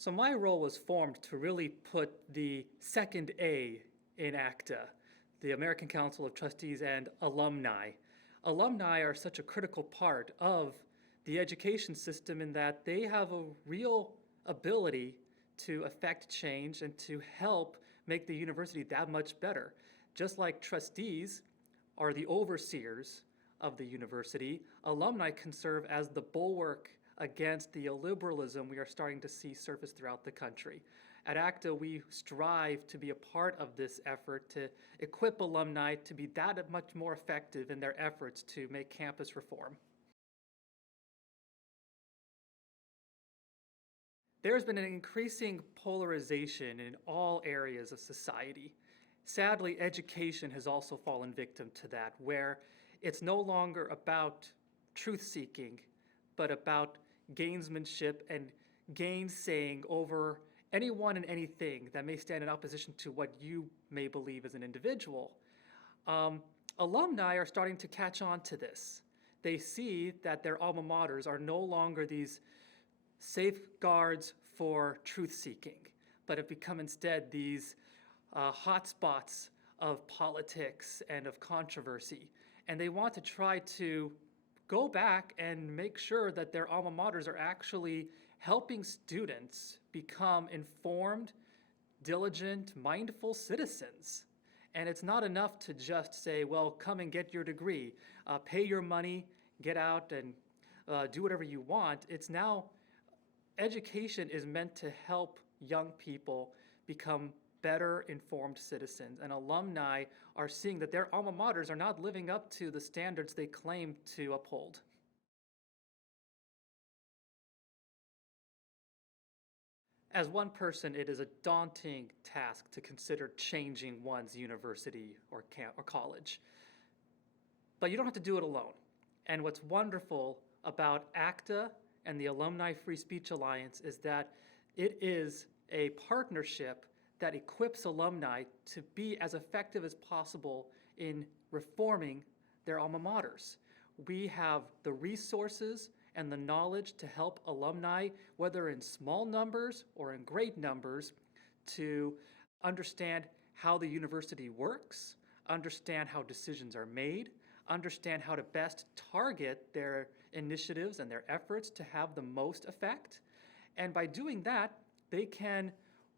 So my role was formed to really put the second A in ACTA, the American Council of Trustees and Alumni. Alumni are such a critical part of the education system in that they have a real ability to affect change and to help make the university that much better. Just like trustees are the overseers of the university, alumni can serve as the bulwark against the illiberalism we are starting to see surface throughout the country. At ACTA, we strive to be a part of this effort to equip alumni to be that much more effective in their efforts to make campus reform. There's been an increasing polarization in all areas of society. Sadly, education has also fallen victim to that, where it's no longer about truth-seeking, but about gamesmanship and gainsaying over anyone and anything that may stand in opposition to what you may believe as an individual. Alumni are starting to catch on to this. They see that their alma maters are no longer these safeguards for truth-seeking, but have become instead these hotspots of politics and of controversy. And they want to try to go back and make sure that their alma maters are actually helping students become informed, diligent, mindful citizens. And it's not enough to just say, well, come and get your degree, pay your money, get out and do whatever you want. It's now education is meant to help young people become better informed citizens, and alumni are seeing that their alma maters are not living up to the standards they claim to uphold. As one person, it is a daunting task to consider changing one's university or college. But you don't have to do it alone. And what's wonderful about ACTA and the Alumni Free Speech Alliance is that it is a partnership that equips alumni to be as effective as possible in reforming their alma maters. We have the resources and the knowledge to help alumni, whether in small numbers or in great numbers, to understand how the university works, understand how decisions are made, understand how to best target their initiatives and their efforts to have the most effect. And by doing that, they can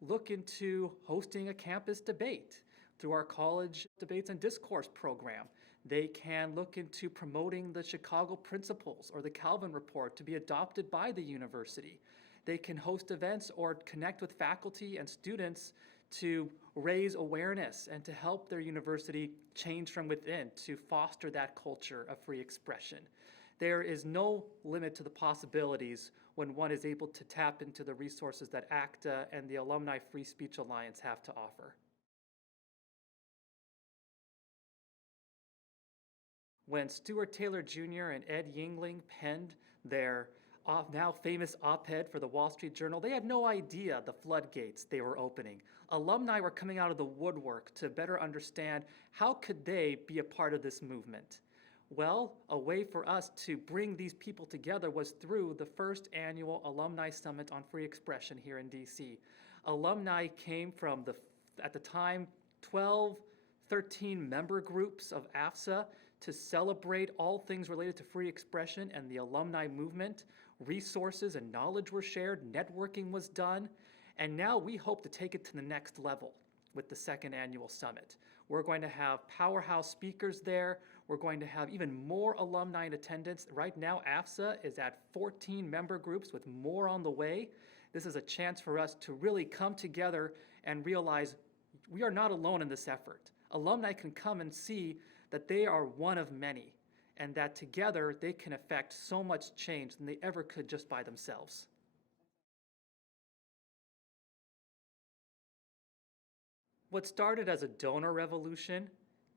look into hosting a campus debate through our college debates and discourse program. They can look into promoting the Chicago Principles or the Calvin Report to be adopted by the university. They can host events or connect with faculty and students to raise awareness and to help their university change from within to foster that culture of free expression. There is no limit to the possibilities when one is able to tap into the resources that ACTA and the Alumni Free Speech Alliance have to offer. When Stuart Taylor Jr. and Ed Yingling penned their now famous op-ed for the Wall Street Journal, they had no idea the floodgates they were opening. Alumni were coming out of the woodwork to better understand how could they be a part of this movement. Well, a way for us to bring these people together was through the first annual Alumni Summit on Free Expression here in DC. Alumni came from at the time, 12, 13 member groups of AFSA to celebrate all things related to free expression and the alumni movement. Resources and knowledge were shared, networking was done, and now we hope to take it to the next level with the second annual summit. We're going to have powerhouse speakers there. We're going to have even more alumni in attendance. Right now, AFSA is at 14 member groups with more on the way. This is a chance for us to really come together and realize we are not alone in this effort. Alumni can come and see that they are one of many, and that together they can affect so much change than they ever could just by themselves. What started as a donor revolution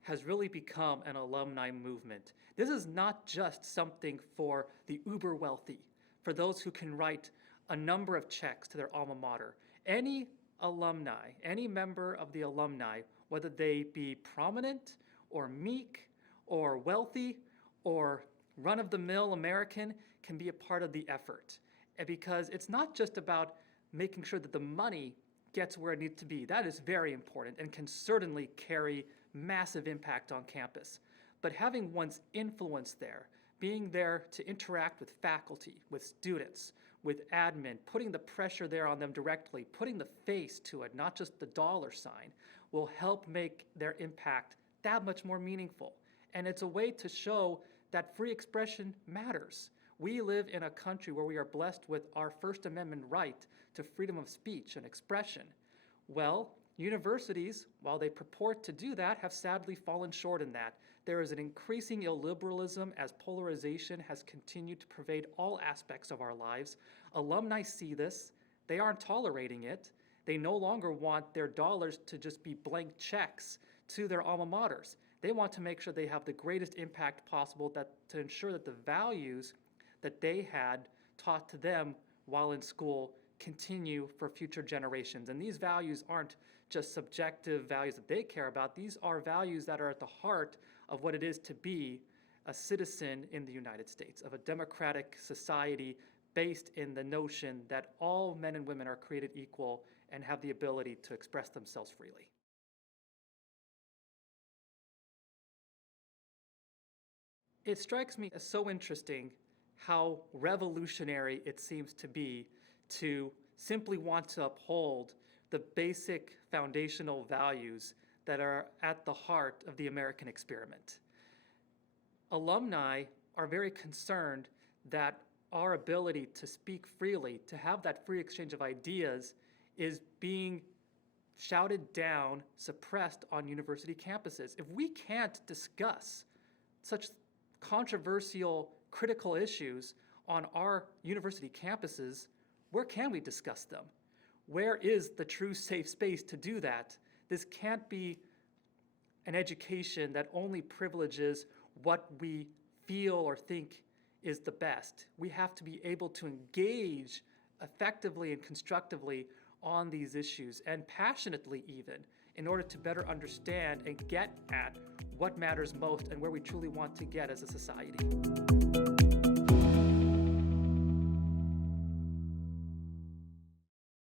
has really become an alumni movement. This is not just something for the uber wealthy, for those who can write a number of checks to their alma mater. Any alumni, any member of the alumni, whether they be prominent or meek or wealthy or run-of-the-mill American, can be a part of the effort. And because it's not just about making sure that the money gets where it needs to be. That is very important and can certainly carry massive impact on campus. But having one's influence there, being there to interact with faculty, with students, with admin, putting the pressure there on them directly, putting the face to it, not just the dollar sign, will help make their impact that much more meaningful. And it's a way to show that free expression matters. We live in a country where we are blessed with our First Amendment right to freedom of speech and expression. Well, universities, while they purport to do that, have sadly fallen short in that. There is an increasing illiberalism as polarization has continued to pervade all aspects of our lives. Alumni see this. They aren't tolerating it. They no longer want their dollars to just be blank checks to their alma maters. They want to make sure they have the greatest impact possible to ensure that the values that they had taught to them while in school continue for future generations. And these values aren't just subjective values that they care about. These are values that are at the heart of what it is to be a citizen in the United States, of a democratic society based in the notion that all men and women are created equal and have the ability to express themselves freely. It strikes me as so interesting how revolutionary it seems to be to simply want to uphold the basic foundational values that are at the heart of the American experiment. Alumni are very concerned that our ability to speak freely, to have that free exchange of ideas, is being shouted down, suppressed on university campuses. If we can't discuss such controversial, critical issues on our university campuses, where can we discuss them? Where is the true safe space to do that? This can't be an education that only privileges what we feel or think is the best. We have to be able to engage effectively and constructively on these issues, and passionately even, in order to better understand and get at what matters most and where we truly want to get as a society.